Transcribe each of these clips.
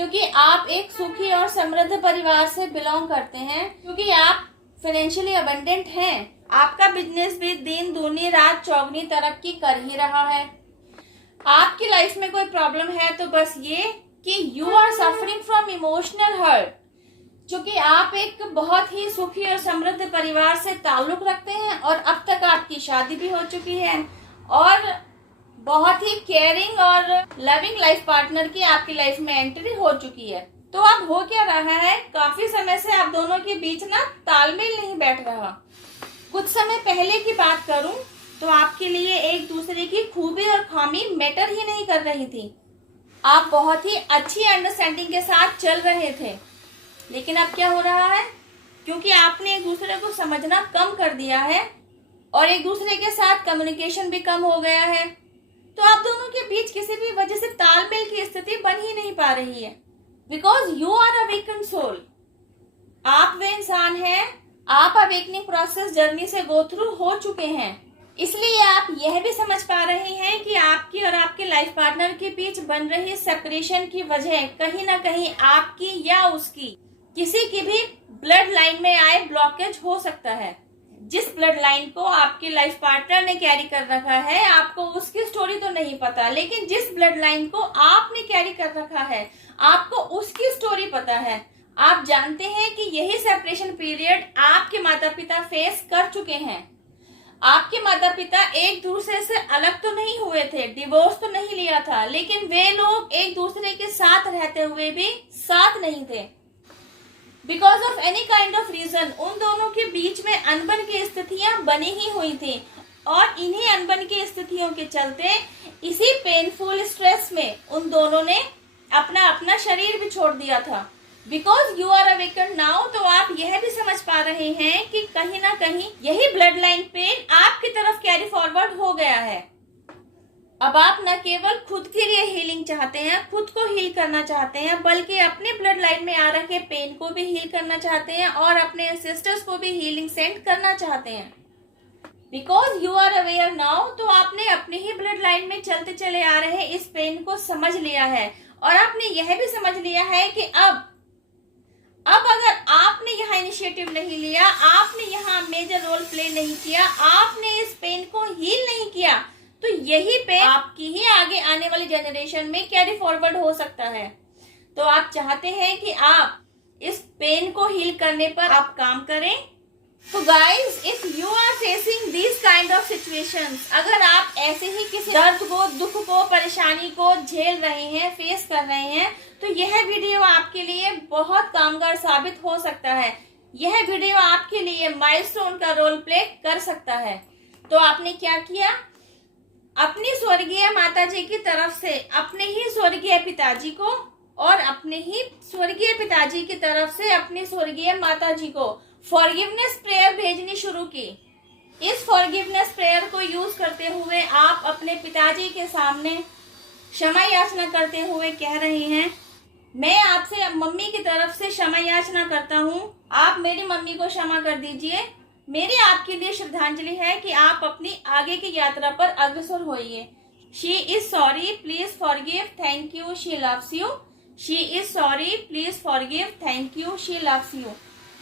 क्योंकि आप एक सुखी और समृद्ध परिवार से बिलोंग करते हैं, क्योंकि आप फाइनेंशियली अबंडेंट हैं। आपका बिजनेस भी दिन दूनी रात चौगनी तरक्की कर ही रहा है। आपकी लाइफ में कोई प्रॉब्लम है तो बस ये कि you are suffering from emotional hurt, क्योंकि आप एक बहुत ही सुखी और समृद्ध परिवार से ताल्लुक रखते हैं और अब तक आपकी शादी भी हो चुकी है और बहुत ही केयरिंग और लविंग लाइफ पार्टनर की आपकी लाइफ में एंट्री हो चुकी है। तो अब हो क्या रहा है, काफी समय से आप दोनों के बीच ना तालमेल नहीं बैठ रहा। कुछ समय पहले की बात करूं तो आपके लिए एक दूसरे की खूबी और खामी मैटर ही नहीं कर रही थी। आप बहुत ही अच्छी अंडरस्टैंडिंग के साथ चल रहे थे, लेकिन अब क्या हो रहा है, क्योंकि आपने एक दूसरे को समझना कम कर दिया है और एक दूसरे के साथ कम्युनिकेशन भी कम हो गया है, तो आप दोनों के बीच किसी भी वजह से तालमेल की स्थिति बन ही नहीं पा रही है। Because you are a weakened soul. आप वे इंसान हैं, आप अवेकनिंग प्रोसेस जर्नी से गो थ्रू हो चुके हैं, इसलिए आप यह भी समझ पा रहे हैं कि आपकी और आपके लाइफ पार्टनर के बीच बन रही सेपरेशन की वजह कहीं ना कहीं आपकी या उसकी किसी की भी ब्लड लाइन में आए ब्लॉकेज हो सकता है। जिस ब्लड लाइन को आपके लाइफ पार्टनर ने कैरी कर रखा है, आपको उसकी स्टोरी तो नहीं पता, लेकिन जिस ब्लड लाइन को आपने कैरी कर रखा है, आपको उसकी स्टोरी पता है। आप जानते हैं कि यही सेपरेशन पीरियड आपके माता पिता फेस कर चुके हैं। आपके माता पिता एक दूसरे से अलग तो नहीं हुए थे, डिवोर्स तो नहीं लिया था, लेकिन वे लोग एक दूसरे के साथ रहते हुए भी साथ नहीं थे। Because of any kind of reason उन दोनों के बीच में अनबन की स्थितियां बनी ही हुई थी और इन्हीं अनबन की स्थितियों के चलते इसी पेनफुल स्ट्रेस में उन दोनों ने अपना अपना शरीर भी छोड़ दिया था। Because you are awaken now, तो आप यह भी समझ पा रहे हैं कि कहीं ना कहीं यही ब्लड लाइन पेन आपकी तरफ कैरी फॉरवर्ड हो गया है। अब आप न केवल खुद के लिए हीलिंग चाहते हैं, खुद को हील करना चाहते हैं, बल्कि अपने ब्लड लाइन में आ रखे पेन को भी हील करना चाहते हैं और अपने सिस्टर्स को भी हीलिंग सेंड करना चाहते हैं। Because you are aware now, तो आपने अपने ही ब्लड लाइन में चलते चले आ रहे इस पेन को समझ लिया है और आपने यह भी समझ लिया है कि अब अगर आपने यहाँ इनिशिएटिव नहीं लिया, आपने यहाँ मेजर रोल प्ले नहीं किया, आपने इस पेन को हील नहीं किया, तो यही पेन आपकी ही आगे आने वाली जनरेशन में कैरी फॉरवर्ड हो सकता है। तो आप चाहते हैं कि आप इस पेन को हील करने पर आप काम करें। तो guys, if you are facing this kind of situations, अगर आप ऐसे ही किसी दर्द को, दुख को, परेशानी को झेल रहे हैं, फेस कर रहे हैं, तो यह वीडियो आपके लिए बहुत कामगार साबित हो सकता है। यह वीडियो आपके लिए माइलस्टोन का रोल प्ले कर सकता है। तो आपने क्या किया, अपनी स्वर्गीय माताजी की तरफ से अपने ही स्वर्गीय पिताजी को और अपने ही स्वर्गीय पिताजी की तरफ से अपनी स्वर्गीय माताजी को फॉरगिवनेस प्रेयर भेजनी शुरू की। इस फॉरगिवनेस प्रेयर को यूज करते हुए आप अपने पिताजी के सामने क्षमा याचना करते हुए कह रही हैं, मैं आपसे मम्मी की तरफ से क्षमा याचना करता हूँ, आप मेरी मम्मी को क्षमा कर दीजिए। मेरी आपके लिए श्रद्धांजलि है कि आप अपनी आगे की यात्रा पर अग्रसर होइए। She is sorry, please forgive, thank you, she loves you. She is sorry, please forgive, thank you, she loves you.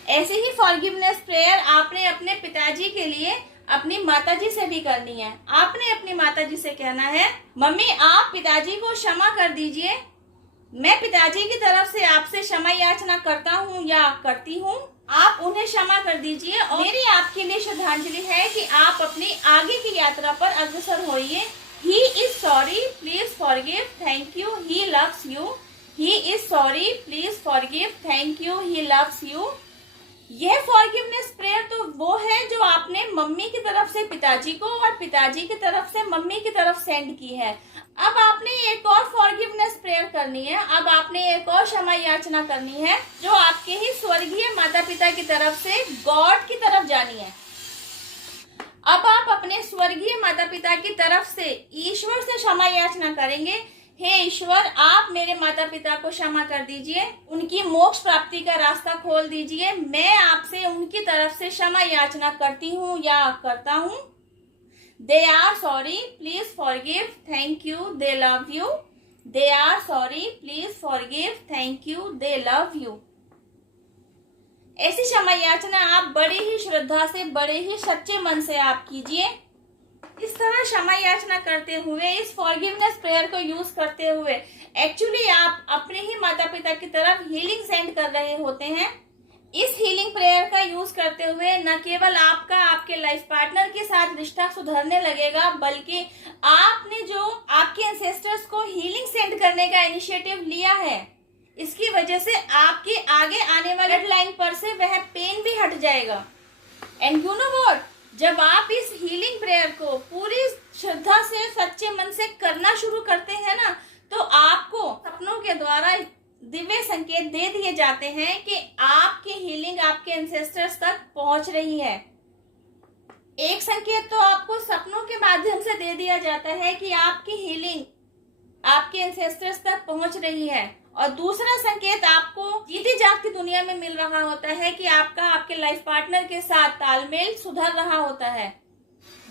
ऐसे ही फॉरगिवनेस प्रेयर आपने अपने पिताजी के लिए अपनी माताजी से भी करनी है। आपने अपनी माताजी से कहना है, मम्मी आप पिताजी को क्षमा कर दीजिए, मैं पिताजी की तरफ से आपसे क्षमा याचना करता हूँ या करती हूँ, आप उन्हें क्षमा कर दीजिए। और मेरी आपके लिए श्रद्धांजलि है कि आप अपनी आगे की यात्रा पर अग्रसर होइए। He is sorry, please forgive, thank you, he loves you. He is sorry, please forgive, thank you, he loves you. यह फॉरगिवनेस प्रेयर तो वो है जो आपने मम्मी की तरफ से पिताजी को और पिताजी की तरफ से मम्मी की तरफ सेंड की है। अब आपने एक और फॉरगिवनेस प्रेयर करनी है, अब आपने एक और क्षमा याचना करनी है जो आपके ही स्वर्गीय माता पिता की तरफ से गॉड की तरफ जानी है। अब आप अपने स्वर्गीय माता पिता की तरफ से ईश्वर से क्षमा याचना करेंगे, हे ईश्वर आप मेरे माता पिता को क्षमा कर दीजिए, उनकी मोक्ष प्राप्ति का रास्ता खोल दीजिए। मैं आपसे उनकी तरफ से क्षमा याचना करती हूँ या करता हूँ। They are sorry, please forgive, thank you, they love you. They are sorry, please forgive, thank you, they love you. ऐसी क्षमा याचना आप बड़े ही श्रद्धा से, बड़े ही सच्चे मन से आप कीजिए। इस तरह क्षमा याचना करते हुए, इस फॉरगिवनेस प्रेयर को यूज करते हुए एक्चुअली आप अपने ही माता पिता की तरफ हीलिंग सेंड कर रहे होते हैं। इस हीलिंग प्रेयर का यूज करते हुए न केवल आपका आपके लाइफ पार्टनर के साथ रिश्ता सुधरने लगेगा, बल्कि आपने जो आपके एंसेस्टर्स को हीलिंग सेंड करने का इनिशिएटिव लिया है, इसकी वजह से आपके आगे आने वाले ब्लड लाइन पर से वह पेन भी हट जाएगा। एंड यू नो व्हाट, जब आप इस हीलिंग प्रेयर को पूरी श्रद्धा से, सच्चे मन से करना शुरू करते हैं ना, तो आपको सपनों के द्वारा दिव्य संकेत दे दिए जाते हैं कि आपकी हीलिंग आपके एंसेस्टर्स तक पहुंच रही है। एक संकेत तो आपको सपनों के माध्यम से दे दिया जाता है कि आपकी हीलिंग आपके एंसेस्टर्स तक पहुंच रही है, और दूसरा संकेत आपको जीती जागती दुनिया में मिल रहा होता है कि आपका आपके लाइफ पार्टनर के साथ तालमेल सुधर रहा होता है।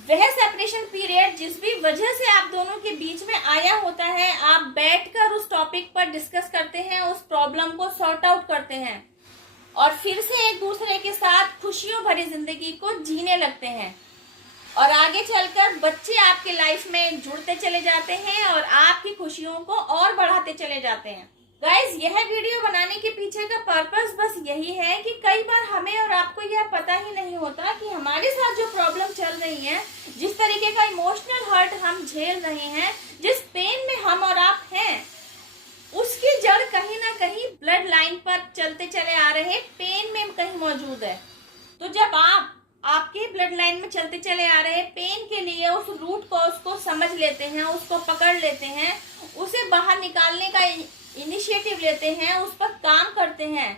वह सेपरेशन पीरियड जिस भी वजह से आप दोनों के बीच में आया होता है, आप बैठकर उस टॉपिक पर डिस्कस करते हैं, उस प्रॉब्लम को सॉर्ट आउट करते हैं और फिर से एक दूसरे के साथ खुशियों भरी जिंदगी को जीने लगते हैं, और आगे चलकर बच्चे आपके लाइफ में जुड़ते चले जाते हैं और आपकी खुशियों को और बढ़ाते चले जाते हैं। गाइज, यह वीडियो बनाने के पीछे का पर्पस बस यही है कि कई बार हमें और आपको यह पता ही नहीं होता कि हमारे साथ जो प्रॉब्लम चल रही है, जिस तरीके का इमोशनल हर्ट हम झेल रहे हैं, जिस पेन में हम और आप हैं, उसकी जड़ कहीं ना कहीं ब्लड लाइन पर चलते चले आ रहे पेन में कहीं मौजूद है। तो जब आप आपके ब्लड लाइन में चलते चले आ रहे पेन के लिए उस रूट को, उसको समझ लेते हैं, उसको पकड़ लेते हैं, उसे बाहर निकालने का इनिशिएटिव लेते हैं, उस पर काम करते हैं,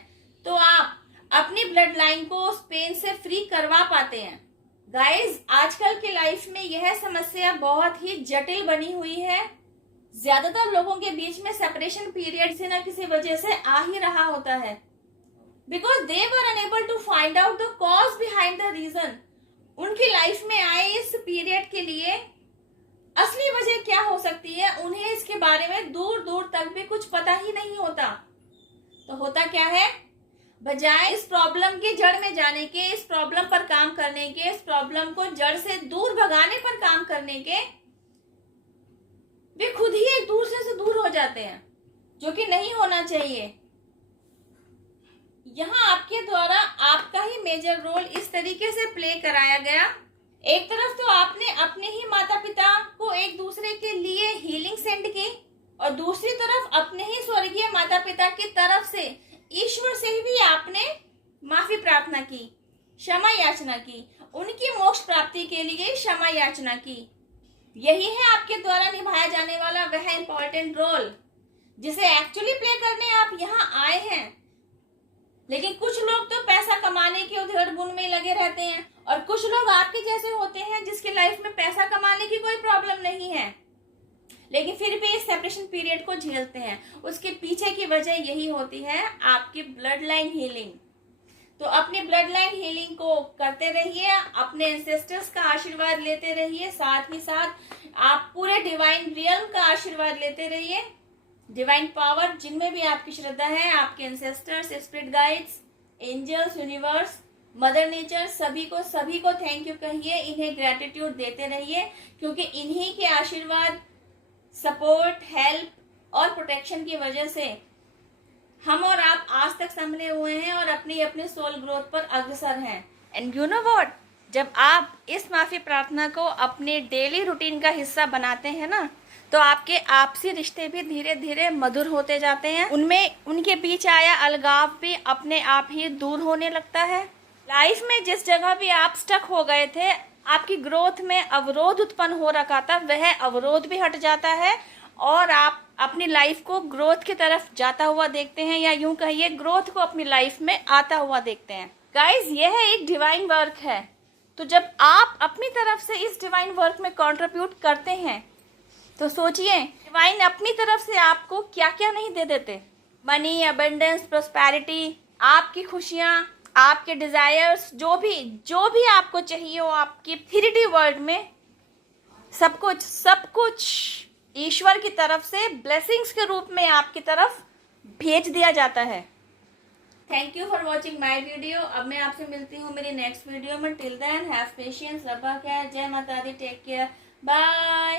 तो आप अपनी ब्लड लाइन को उस पेन से फ्री करवा पाते हैं। गाइज, आजकल के लाइफ में यह समस्या बहुत ही जटिल बनी हुई है। ज्यादातर लोगों के बीच में सेपरेशन पीरियड से न किसी वजह से आ ही रहा होता है, because they were unable to find out the cause behind the reason. उनकी लाइफ में आए इस पीरियड के लिए असली वजह क्या हो सकती है, उन्हें इसके बारे में दूर दूर तक भी कुछ पता ही नहीं होता। तो होता क्या है, बजाय इस प्रॉब्लम की जड़ में जाने के, इस प्रॉब्लम पर काम करने के, इस प्रॉब्लम को जड़ से दूर भगाने पर काम करने के, वे खुद ही एक दूसरे से दूर हो जाते हैं, जो कि नहीं होना चाहिए। यहाँ आपके द्वारा आपका ही मेजर रोल इस तरीके से प्ले कराया गया। एक तरफ तो आपने अपने ही माता पिता को एक दूसरे के लिए हीलिंग सेंड की, और दूसरी तरफ अपने ही स्वर्गीय माता पिता की तरफ से ईश्वर से भी आपने माफी प्रार्थना की, क्षमा याचना की, उनकी मोक्ष प्राप्ति के लिए क्षमा याचना की। यही है आपके द्वारा निभाया जाने वाला वह इम्पोर्टेंट रोल, जिसे एक्चुअली प्ले करने आप यहाँ आए हैं। लेकिन कुछ लोग तो पैसा कमाने के उधेड़-बुन में लगे रहते हैं, और कुछ लोग आपके जैसे होते हैं जिसके लाइफ में पैसा कमाने की कोई प्रॉब्लम नहीं है, लेकिन फिर भी इस सेपरेशन पीरियड को झेलते हैं। उसके पीछे की वजह यही होती है आपकी ब्लड लाइन हीलिंग। तो अपनी ब्लड लाइन हीलिंग को करते रहिए, अपने एंसेस्टर्स का आशीर्वाद लेते रहिए, साथ ही साथ आप पूरे डिवाइन रियल्म का आशीर्वाद लेते रहिए। डिवाइन पावर जिनमें भी आपकी श्रद्धा है, आपके ancestors, spirit guides, angels, universe, mother nature, सभी को थैंक यू कहिए, इन्हें ग्रेटिट्यूड देते रहिए, क्योंकि इन्हीं के आशीर्वाद, सपोर्ट, हेल्प और प्रोटेक्शन की वजह से हम और आप आज तक संभले हुए हैं और अपनी अपने सोल ग्रोथ पर अग्रसर हैं। एंड यू नो व्हाट, जब आप इस माफी प्रार्थना को अपने डेली रूटीन का हिस्सा बनाते हैं ना, तो आपके आपसी रिश्ते भी धीरे धीरे मधुर होते जाते हैं। उनमें उनके बीच आया अलगाव भी अपने आप ही दूर होने लगता है। लाइफ में जिस जगह भी आप स्टक हो गए थे, आपकी ग्रोथ में अवरोध उत्पन्न हो रखा था, वह अवरोध भी हट जाता है और आप अपनी लाइफ को ग्रोथ की तरफ जाता हुआ देखते हैं, या यूं कहिए ग्रोथ को अपनी लाइफ में आता हुआ देखते हैं। गाइज, यह एक डिवाइन वर्क है। तो जब आप अपनी तरफ से इस डिवाइन वर्क में कंट्रीब्यूट करते हैं, तो सोचिए डिवाइन अपनी तरफ से आपको क्या क्या नहीं दे देते। मनी, अबंडेंस, प्रोस्पेरिटी, आपकी खुशियाँ, आपके डिजायर्स, जो भी आपको चाहिए हो आपकी 3D वर्ल्ड में, सब कुछ ईश्वर की तरफ से ब्लेसिंग्स के रूप में आपकी तरफ भेज दिया जाता है। Thank you for watching my video. अब मैं आपसे मिलती हूँ मेरी नेक्स्ट वीडियो में। टिल देन हैव पेशेंस, रब्बा खैर, जय माता दी, टेक केयर, बाय।